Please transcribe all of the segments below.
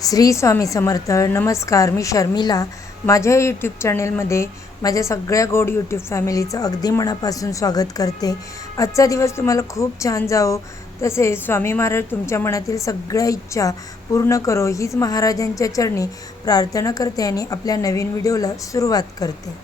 श्री स्वामी समर्थ नमस्कार. मी शर्मिला. माझ्या यूट्यूब चॅनेलमध्ये माझ्या सगळ्या गोड यूट्यूब फॅमिलीचं अगदी मनापासून स्वागत करते. आजचा दिवस तुम्हाला खूप छान जावो. तसेच स्वामी महाराज तुमच्या मनातील सगळ्या इच्छा पूर्ण करो. हीच महाराजांच्या चरणी प्रार्थना करते आणि आपल्या नवीन व्हिडिओला सुरुवात करते.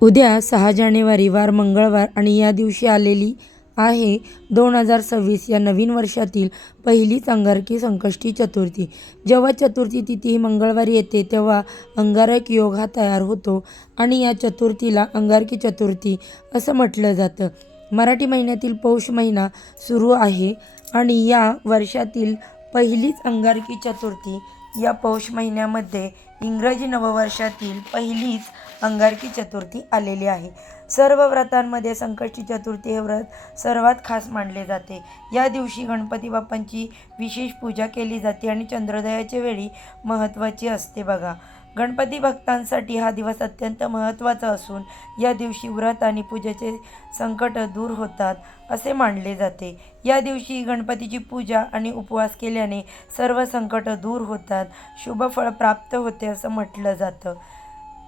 उद्या सहा जानेवारी वार मंगळवार आणि या दिवशी आलेली आहे. दोन हजार सव्वीस या नवीन वर्षातील पहिलीच अंगारकी संकष्टी चतुर्थी. जेव्हा चतुर्थी तिथी ही मंगळवारी येते तेव्हा अंगारक योग हा तयार होतो आणि या चतुर्थीला अंगारकी चतुर्थी असं म्हटलं जातं. मराठी महिन्यातील पौष महिना सुरू आहे आणि या वर्षातील पहिलीच अंगारकी चतुर्थी या पौष महिन्यामध्ये इंग्रजी नववर्षातील पहिलीच अंगारकी चतुर्थी आलेली आहे. सर्व व्रतांमध्ये संकष्टी चतुर्थी हे व्रत सर्वात खास मानले जाते. या दिवशी गणपती बाप्पांची विशेष पूजा केली जाते आणि चंद्रोदयाच्या वेळी महत्त्वाची असते बघा. गणपती भक्तांसाठी हा दिवस अत्यंत महत्त्वाचा असून या दिवशी व्रत आणि पूजेचे संकट दूर होतात असे मानले जाते. या दिवशी गणपतीची पूजा आणि उपवास केल्याने सर्व संकट दूर होतात शुभफळ प्राप्त होते असं म्हटलं जातं.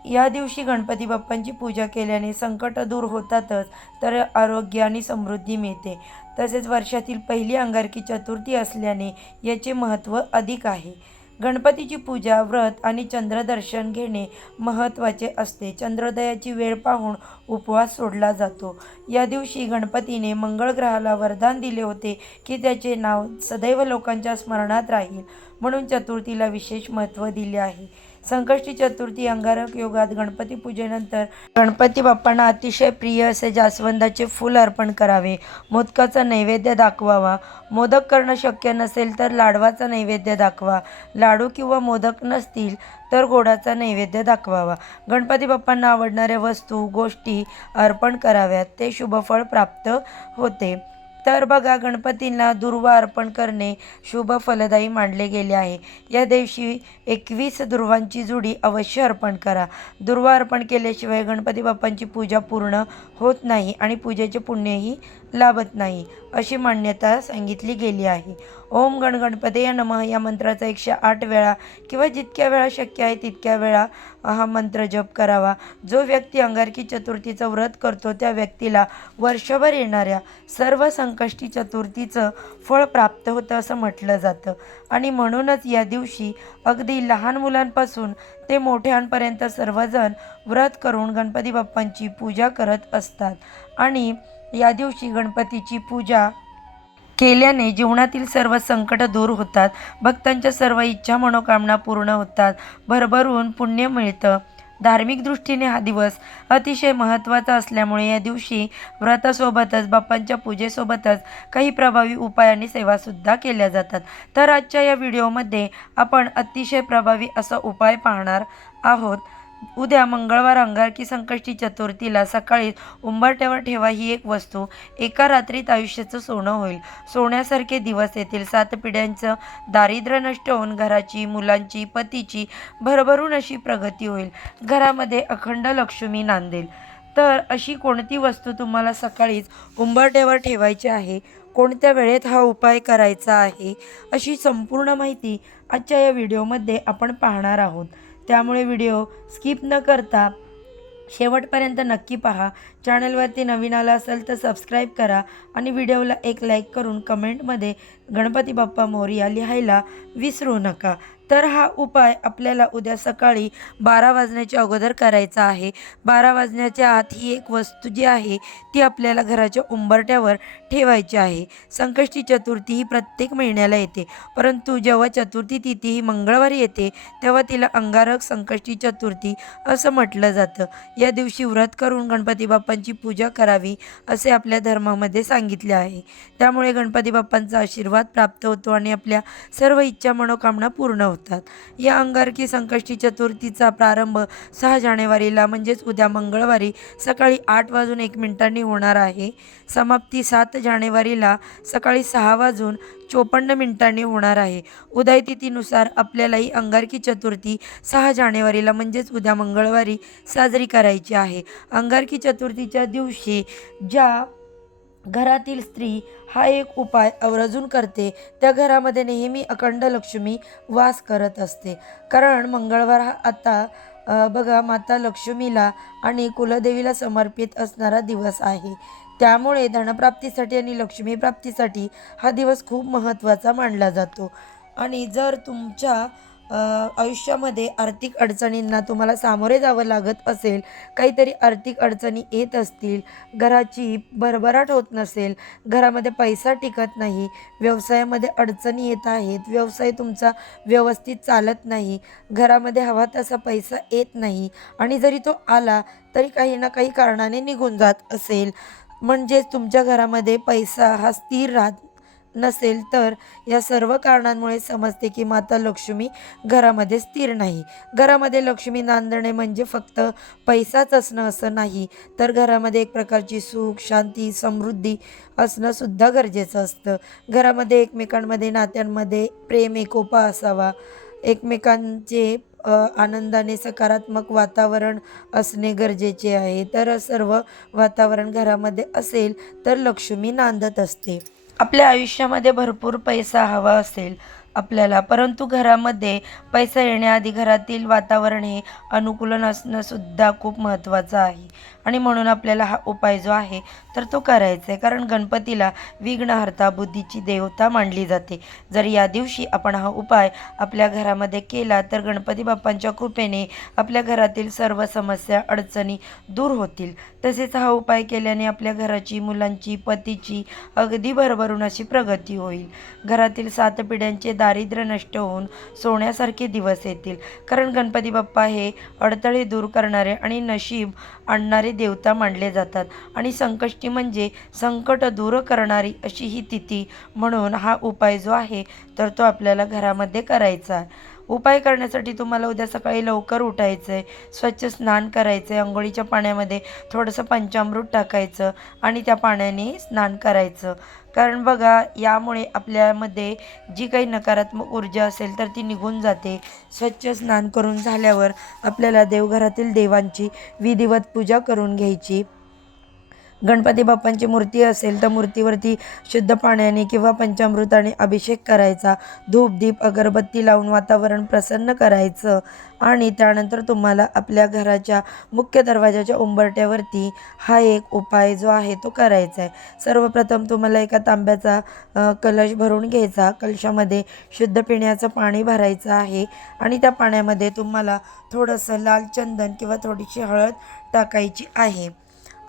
या दिवशी गणपती बाप्पांची पूजा केल्याने संकट दूर होतातच तर आरोग्य आणि समृद्धी मिळते. तसेच वर्षातील पहिली अंगारकी चतुर्थी असल्याने याचे महत्त्व अधिक आहे. गणपतीची पूजा व्रत आणि चंद्रदर्शन घेणे महत्त्वाचे असते. चंद्रोदयाची वेळ पाहून उपवास सोडला जातो. या दिवशी गणपतीने मंगळ ग्रहाला वरदान दिले होते की त्याचे नाव सदैव लोकांच्या स्मरणात राहील. म्हणून चतुर्थीला विशेष महत्त्व दिले आहे. संकष्टी चतुर्थी अंगारक योगात गणपती पूजेनंतर गणपती बाप्पांना अतिशय प्रिय असे जास्वंदाचे फूल अर्पण करावे. मोदकाचा नैवेद्य दाखवावा. मोदक करणं शक्य नसेल तर लाडवाचा नैवेद्य दाखवा. लाडू किंवा मोदक नसतील तर गोडाचा नैवेद्य दाखवावा. गणपती बाप्पांना आवडणाऱ्या वस्तू गोष्टी अर्पण कराव्यात. ते शुभफळ प्राप्त होते. तर बघा गणपतींना दुर्वा अर्पण करणे शुभ फलदायी मानले गेले आहे. या दिवशी एकवीस दुर्वांची जुडी अवश्य अर्पण करा. दुर्वा अर्पण केल्याशिवाय गणपती बाप्पांची पूजा पूर्ण होत नाही आणि पूजेचे पुण्यही लाभत नाही अशी मान्यता सांगितली गेली आहे. ओम गण गणपते या नमः या मंत्राचा एकशे आठ वेळा किंवा जितक्या वेळा शक्य आहे तितक्या वेळा हा मंत्र जप करावा. जो व्यक्ती अंगारकी चतुर्थीचं व्रत करतो त्या व्यक्तीला वर्षभर येणाऱ्या सर्व संकष्टी चतुर्थीचं फळ प्राप्त होतं असं म्हटलं जातं. आणि म्हणूनच या दिवशी अगदी लहान मुलांपासून ते मोठ्यांपर्यंत सर्वजण व्रत करून गणपती बाप्पांची पूजा करत असतात. आणि या दिवशी गणपतीची पूजा केल्याने जीवनातील सर्व संकट दूर होतात. भक्तांच्या सर्व इच्छा मनोकामना पूर्ण होतात. भरभरून पुण्य मिळतं. धार्मिक दृष्टीने हा दिवस अतिशय महत्त्वाचा असल्यामुळे या दिवशी व्रतासोबतच बाप्पांच्या पूजेसोबतच काही प्रभावी उपाय आणि सेवासुद्धा केल्या जातात. तर आजच्या या व्हिडिओमध्ये आपण अतिशय प्रभावी असा उपाय पाहणार आहोत. उद्या मंगळवार अंगारकी संकष्टी चतुर्थीला सकाळी उंबरट्यावर ठेवा ही एक वस्तू. एका रात्रीत आयुष्याचं सोनं होईल. सोन्यासारखे दिवस येतील. सात पिढ्यांचं दारिद्र्य नष्ट होऊन घराची मुलांची पतीची भरभरून अशी प्रगती होईल. घरामध्ये अखंड लक्ष्मी नांदेल. तर अशी कोणती वस्तू तुम्हाला सकाळीच उंबरट्यावर ठेवायची आहे? कोणत्या वेळेत हा उपाय करायचा आहे? अशी संपूर्ण माहिती आजच्या या व्हिडिओमध्ये आपण पाहणार आहोत. त्यामुळे व्हिडिओ स्किप न करता शेवटपर्यंत नक्की पहा. चॅनलवरती नवीन आला असेल तर सबस्क्राईब करा आणि व्हिडिओला एक लाईक करून कमेंटमध्ये गणपती बाप्पा मोरया लिहायला विसरू नका. तर हा उपाय आपल्याला उद्या सकाळी बारा वाजण्याच्या अगोदर करायचा आहे. बारा वाजण्याच्या आत ही एक वस्तू जी आहे ती आपल्याला घराच्या उंबरट्यावर ठेवायची आहे. संकष्टी चतुर्थी ही प्रत्येक महिन्याला येते परंतु जेव्हा चतुर्थी तिथी ही मंगळवारी येते तेव्हा तिला अंगारक संकष्टी चतुर्थी असं म्हटलं जातं. या दिवशी व्रत करून गणपती बाप्पांची पूजा करावी असे आपल्या धर्मामध्ये सांगितले आहे. त्यामुळे गणपती बाप्पांचा आशीर्वाद प्राप्त होतो आणि आपल्या सर्व इच्छा मनोकामना पूर्ण होतात. या अंगारकी संकष्टी चतुर्थीचा प्रारंभ सहा जानेवारीला म्हणजेच उद्या मंगळवारी सकाळी आठ वाजून एक मिनिटांनी होणार आहे. समाप्ती सात जानेवारीला सकाळी सहा वाजून चोपन्न मिनिटांनी होणार आहे. उदय तिथीनुसार आपल्याला ही अंगारकी चतुर्थी सहा जानेवारीला म्हणजेच उद्या मंगळवारी साजरी करायची आहे. अंगारकी चतुर्थीच्या दिवशी ज्या घरातील स्त्री हा एक उपाय आवर्जून करते. त्या घरामध्ये नेहमी अखंड लक्ष्मी वास करत असते. कारण मंगळवार हा आता बघा माता लक्ष्मीला आणि कुलदेवीला समर्पित असणारा दिवस आहे. त्यामुळे धनप्राप्तीसाठी आणि लक्ष्मी प्राप्तीसाठी हा दिवस खूप महत्त्वाचा मानला जातो. आणि जर तुमच्या आयुष्यामध्ये आर्थिक अडचणींना तुम्हाला सामोरे जावं लागत असेल काहीतरी आर्थिक अडचणी येत असतील घराची भरभराट होत नसेल घरामध्ये पैसा टिकत नाही व्यवसायामध्ये अडचणी येत आहेत व्यवसाय तुमचा व्यवस्थित चालत नाही घरामध्ये हवा तसा पैसा येत नाही आणि जरी तो आला तरी काही ना काही कारणाने निघून जात असेल. म्हणजेच तुमच्या घरामध्ये पैसा हा स्थिर राहत नसेल तर या सर्व कारणांमुळे समजते की माता लक्ष्मी घरामध्ये स्थिर नाही. घरामध्ये लक्ष्मी नांदणे म्हणजे फक्त पैसाच असणं असं नाही तर घरामध्ये एक प्रकारची सुख शांती समृद्धी असणं सुद्धा गरजेचं असतं. घरामध्ये एकमेकांमध्ये नात्यांमध्ये प्रेम एकोपा असावा. एकमेकांचे आनंदाने सकारात्मक वातावरण असणे गरजेचे आहे. तर सर्व वातावरण घरामध्ये असेल तर लक्ष्मी नांदत असते. आपल्या आयुष्यामध्ये भरपूर पैसा हवा असेल आपल्याला परंतु घरामध्ये पैसा येण्याआधी घरातील वातावरण हे अनुकूलन असणं सुद्धा खूप महत्त्वाचं आहे. आणि म्हणून आपल्याला हा उपाय जो आहे तर तो करायचा आहे कारण गणपतीला विघ्नहर्ता बुद्धीची देवता मानली जाते. जर या दिवशी आपण हा उपाय आपल्या घरामध्ये केला तर गणपती बाप्पांच्या कृपेने आपल्या घरातील सर्व समस्या अडचणी दूर होतील. तसेच हा उपाय केल्याने आपल्या घराची मुलांची पतीची अगदी भरभरून अशी प्रगती होईल. घरातील सात पिढ्यांचे दारिद्र्य नष्ट होऊन सोन्यासारखे दिवस येतील. कारण गणपती बाप्पा हे अडथळे दूर करणारे आणि नशीब आणणारे देवता मानले जातात. आणि संकष्टी म्हणजे संकट दूर करणारी अशी ही तिथी. म्हणून हा उपाय जो आहे तर तो आपल्याला घरामध्ये करायचा. आहे उपाय करण्यासाठी तुम्हाला उद्या सकाळी लवकर उठायचं आहे स्वच्छ स्नान करायचं आहे आंघोळीच्या पाण्यामध्ये थोडंसं पंचामृत टाकायचं आणि त्या पाण्याने स्नान करायचं. कारण बघा यामुळे आपल्यामध्ये जी काही नकारात्मक ऊर्जा असेल तर ती निघून जाते. स्वच्छ स्नान करून झाल्यावर आपल्याला देवघरातील देवांची विधिवत पूजा करून घ्यायची. गणपती बाप्पांची मूर्ती असेल तर मूर्तीवरती शुद्ध पाण्याने किंवा पंचामृताने अभिषेक करायचा. धूप दीप अगरबत्ती लावून वातावरण प्रसन्न करायचं. आणि त्यानंतर तुम्हाला आपल्या घराच्या मुख्य दरवाजाच्या उंबरट्यावरती हा एक उपाय जो आहे तो करायचा आहे. सर्वप्रथम तुम्हाला एका तांब्याचा कलश भरून घ्यायचा. कलशामध्ये शुद्ध पिण्याचं पाणी भरायचं आहे. आणि त्या पाण्यामध्ये तुम्हाला थोडंसं लाल चंदन किंवा थोडीशी हळद टाकायची आहे.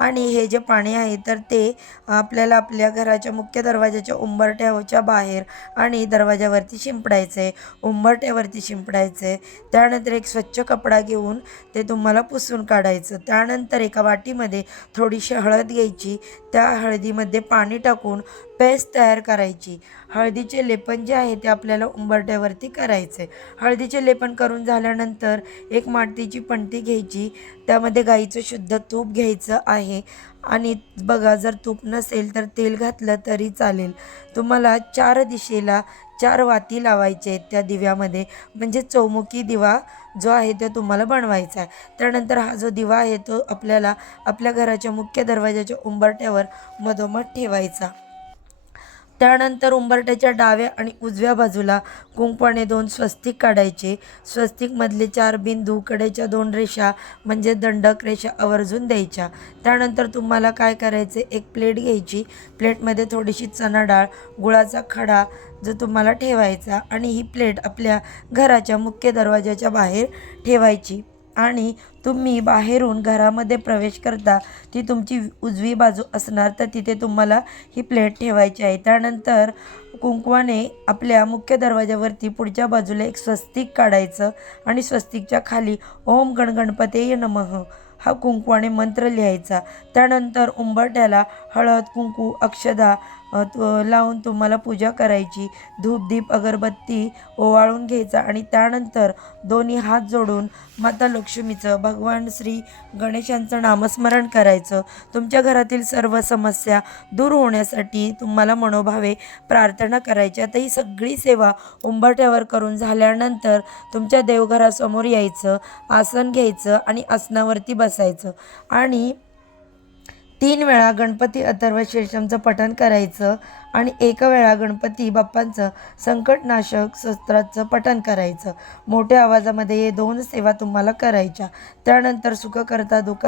आणि हे जे पाणी आहे तर ते आपल्याला आपल्या घराच्या मुख्य दरवाजाच्या उंबरठ्याच्या बाहेर आणि दरवाजावरती शिंपडायचं. आहे उंबरठ्यावरती शिंपडायचं. आहे त्यानंतर एक स्वच्छ कपडा घेऊन ते तुम्हाला पुसून काढायचं. त्यानंतर एका वाटीमध्ये थोडीशी हळद घ्यायची. त्या हळदीमध्ये पाणी टाकून पेस्ट तयार करायची. हळदीचे लेपन जे आहे ते आपल्याला उंबरट्यावरती करायचं आहे हळदीचे लेपन करून झाल्यानंतर एक मातीची पणती घ्यायची. त्यामध्ये गाईचं शुद्ध तूप घ्यायचं आहे. आणि बघा जर तूप नसेल तर तेल घातलं तरी चालेल. तुम्हाला चार दिशेला चार वाती लावायचे आहेत त्या दिव्यामध्ये. म्हणजे चौमुखी दिवा जो आहे तो तुम्हाला बनवायचा आहे. त्यानंतर हा जो दिवा आहे तो आपल्याला आपल्या घराच्या मुख्य दरवाजाच्या उंबरट्यावर मधोमध ठेवायचा. त्यानंतर उंबरट्याच्या डाव्या आणि उजव्या बाजूला कुंकवाने दोन स्वस्तिक काढायचे. स्वस्तिकमधले चार बिंदू कडेच्या दोन रेषा म्हणजे दंडक रेषा आवर्जून द्यायच्या. त्यानंतर तुम्हाला काय करायचे? एक प्लेट घ्यायची. प्लेटमध्ये थोडीशी चणा डाळ गुळाचा खडा जो तुम्हाला ठेवायचा आणि ही प्लेट आपल्या घराच्या मुख्य दरवाजाच्या बाहेर ठेवायची. आणि तुम्ही बाहेरून घरामध्ये प्रवेश करता ती तुमची उजवी बाजू असणार तर तिथे तुम्हाला ही प्लेट ठेवायची आहे. त्यानंतर कुंकवाने आपल्या मुख्य दरवाजावरती पुढच्या बाजूला एक स्वस्तिक काढायचं आणि स्वस्तिकच्या खाली ओम गणगणपतेय नमः हा कुंकवाने मंत्र लिहायचा. त्यानंतर उंबरट्याला हळद कुंकू अक्षदा लावून तुम्हाला पूजा करायची. धूप दीप अगरबत्ती ओवाळून घ्यायचा आणि त्यानंतर दोन्ही हात जोडून माता लक्ष्मीचं भगवान श्री गणेशांचं नामस्मरण करायचं. तुमच्या घरातील सर्व समस्या दूर होण्यासाठी तुम्हाला मनोभावे प्रार्थना करायची. आता ही सगळी सेवा उंबरठ्यावर करून झाल्यानंतर तुमच्या देवघरासमोर यायचं आसन घ्यायचं आणि आसनावरती बसायचं. आणि तीन वेळा गणपती अथर्व शीर्षमचं पठण करायचं आणि एक वेळा गणपती बाप्पांचं संकटनाशक शस्त्राचं पठण करायचं. मोठ्या आवाजामध्ये हे दोन सेवा तुम्हाला करायच्या. त्यानंतर सुख करता दुःख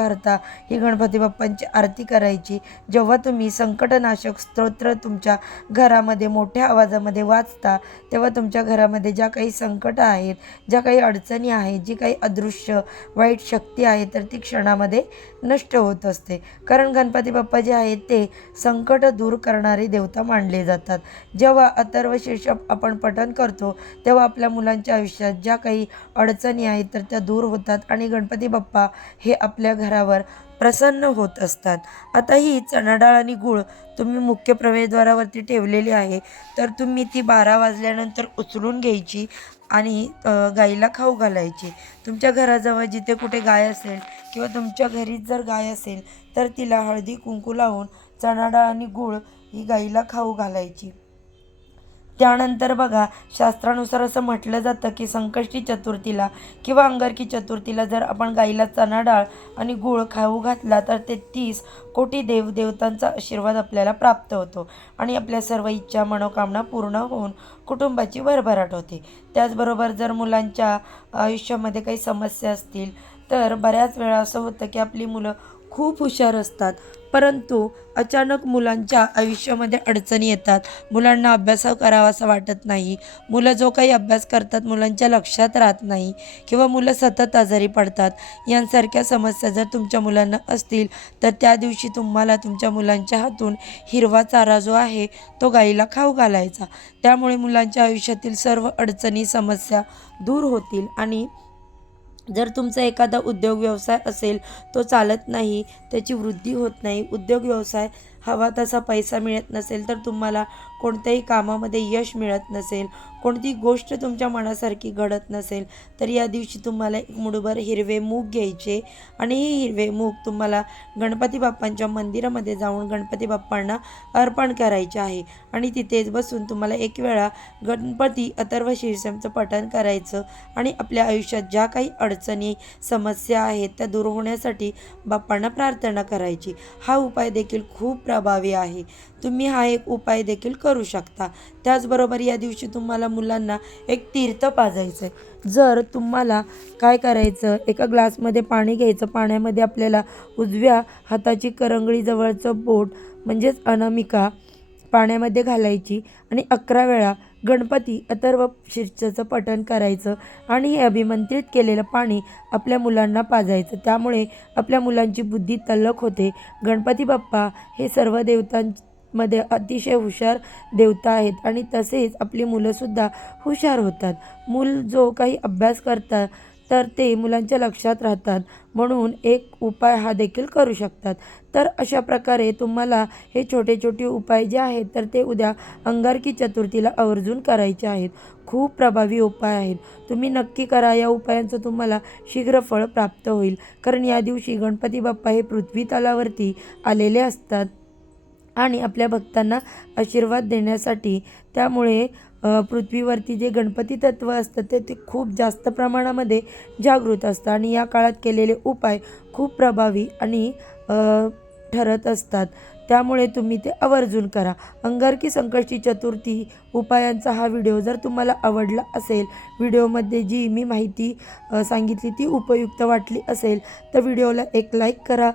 ही गणपती बाप्पांची आरती करायची. जेव्हा तुम्ही संकटनाशक स्तोत्र तुमच्या घरामध्ये मोठ्या आवाजामध्ये वाचता तेव्हा तुमच्या घरामध्ये ज्या काही संकट आहेत ज्या काही अडचणी आहेत जी काही अदृश्य वाईट शक्ती आहे तर ती क्षणामध्ये नष्ट होत असते. कारण गणपती बाप्पा जे आहेत ते संकट दूर करणारे देवता मानले जातात. जेव्हा अथर्व शीर्ष आपण पठण करतो तेव्हा आपल्या मुलांच्या आयुष्यात ज्या काही अडचणी आहेत तर त्या दूर होतात आणि गणपती बाप्पा हे आपल्या घरावर प्रसन्न होत असतात. आता ही चणाडाळ आणि गूळ तुम्ही मुख्य प्रवेशद्वारावरती ठेवलेली आहे तर तुम्ही ती बारा वाजल्यानंतर उचलून घ्यायची आणि गाईला खाऊ घालायची. तुमच्या घराजवळ जिथे कुठे गाय असेल किंवा तुमच्या घरीच जर गाय असेल तर तिला हळदी कुंकू लावून चणाडाळ आणि गूळ ही गाईला खाऊ घालायची. त्यानंतर बघा शास्त्रानुसार असं म्हटलं जातं की संकष्टी चतुर्थीला किंवा अंगारकी चतुर्थीला जर आपण गाईला चणा डाळ आणि गूळ खाऊ घातला तर ते तीस कोटी देवदेवतांचा आशीर्वाद आपल्याला प्राप्त होतो आणि आपल्या सर्व इच्छा मनोकामना पूर्ण होऊन कुटुंबाची भरभराट होते. त्याचबरोबर जर मुलांच्या आयुष्यामध्ये काही समस्या असतील तर बऱ्याच वेळा असं होतं की आपली मुलं खूप हुशार असतात परंतु अचानक मुलांच्या आयुष्यामध्ये अडचणी येतात. मुलांना अभ्यास करावासा वाटत नाही. मुलं जो काही अभ्यास करतात मुलांच्या लक्षात राहत नाही किंवा मुलं सतत आजारी पडतात. यांसारख्या समस्या जर तुमच्या मुलांना असतील तर त्या दिवशी तुम्हाला तुमच्या मुलांच्या हातून हिरवा चारा जो आहे तो गाईला खाऊ घालायचा. त्यामुळे मुलांच्या आयुष्यातील सर्व अडचणी समस्या दूर होतील आणि जर तुमचा एखादा उद्योग व्यवसाय असेल तो चालत नाही त्याची वृद्धी होत नाही उद्योग व्यवसाय हवा तसा पैसा मिळत नसेल तर तुम्हाला कोणत्याही कामामध्ये यश मिळत नसेल. कोणती गोष्ट तुमच्या मनासारखी घडत नसेल तर या दिवशी तुम्हाला एक मुडभर हिरवे मूग घ्यायचे आणि हे हिरवे मूग तुम्हाला गणपती बाप्पांच्या मंदिरामध्ये जाऊन गणपती बाप्पांना अर्पण करायचे आहे. आणि तिथेच बसून तुम्हाला एक वेळा गणपती अथर्व शीर्षमचं पठण करायचं आणि आपल्या आयुष्यात ज्या काही अडचणी समस्या आहेत त्या दूर होण्यासाठी बाप्पांना प्रार्थना करायची. हा उपाय देखील खूप प्रभावी आहे. तुम्ही हा एक उपाय देखील करू शकता. त्याचबरोबर या दिवशी तुम्हाला मुलांना एक तीर्थ पाजायचं आहे जर तुम्हाला काय करायचं? एका ग्लासमध्ये पाणी घ्यायचं. पाण्यामध्ये आपल्याला उजव्या हाताची करंगळी जवळचं बोट म्हणजेच अनामिका पाण्यामध्ये घालायची आणि अकरा वेळा गणपती अथर्व शीर्षाचं पठण करायचं आणि हे अभिमंत्रित केलेलं पाणी आपल्या मुलांना पाजायचं. त्यामुळे आपल्या मुलांची बुद्धी तल्लख होते. गणपती बाप्पा हे सर्व देवतांमध्ये अतिशय हुशार देवता आहेत आणि तसेच आपली मुलंसुद्धा हुशार होतात. मूल जो काही अभ्यास करतात तर ते मुलांच्या लक्षात राहतात. म्हणून एक उपाय हा देखील करू शकतात. तर अशा प्रकारे तुम्हाला हे छोटे छोटे उपाय जे आहेत तर ते उद्या अंगारकी चतुर्थीला आवर्जून करायचे आहेत. खूप प्रभावी उपाय आहेत. तुम्ही नक्की करा या उपायांचं तुम्हाला शीघ्र फळ प्राप्त होईल. कारण या दिवशी गणपती बाप्पा हे पृथ्वी तलावरती आलेले असतात आणि आपल्या भक्तांना आशीर्वाद देण्यासाठी त्यामुळे पृथ्वीवरती जे गणपती तत्व असतं ते ते खूप जास्त प्रमाणामध्ये जागृत असतं आणि या काळात केलेले उपाय खूप प्रभावी आणि ठरत असतात. त्यामुळे तुम्ही ते आवर्जून करा. अंगारकी संकष्टी चतुर्थी उपायांचा हा व्हिडिओ जर तुम्हाला आवडला असेल व्हिडिओमध्ये जी मी माहिती सांगितली ती उपयुक्त वाटली असेल तर व्हिडिओला एक लाईक करा.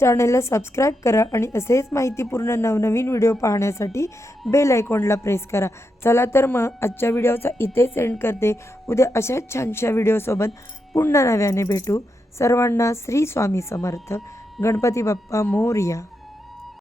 चॅनलला सबस्क्राईब करा आणि असेच माहितीपूर्ण नवनवीन व्हिडिओ पाहण्यासाठी बेल आयकॉनला प्रेस करा. चला तर मग आजच्या व्हिडिओचा इथे सेंड करते. उद्या अशाच छानशा व्हिडिओसोबत पुन्हा नव्याने भेटू. सर्वांना श्री स्वामी समर्थ. गणपती बाप्पा मोरया.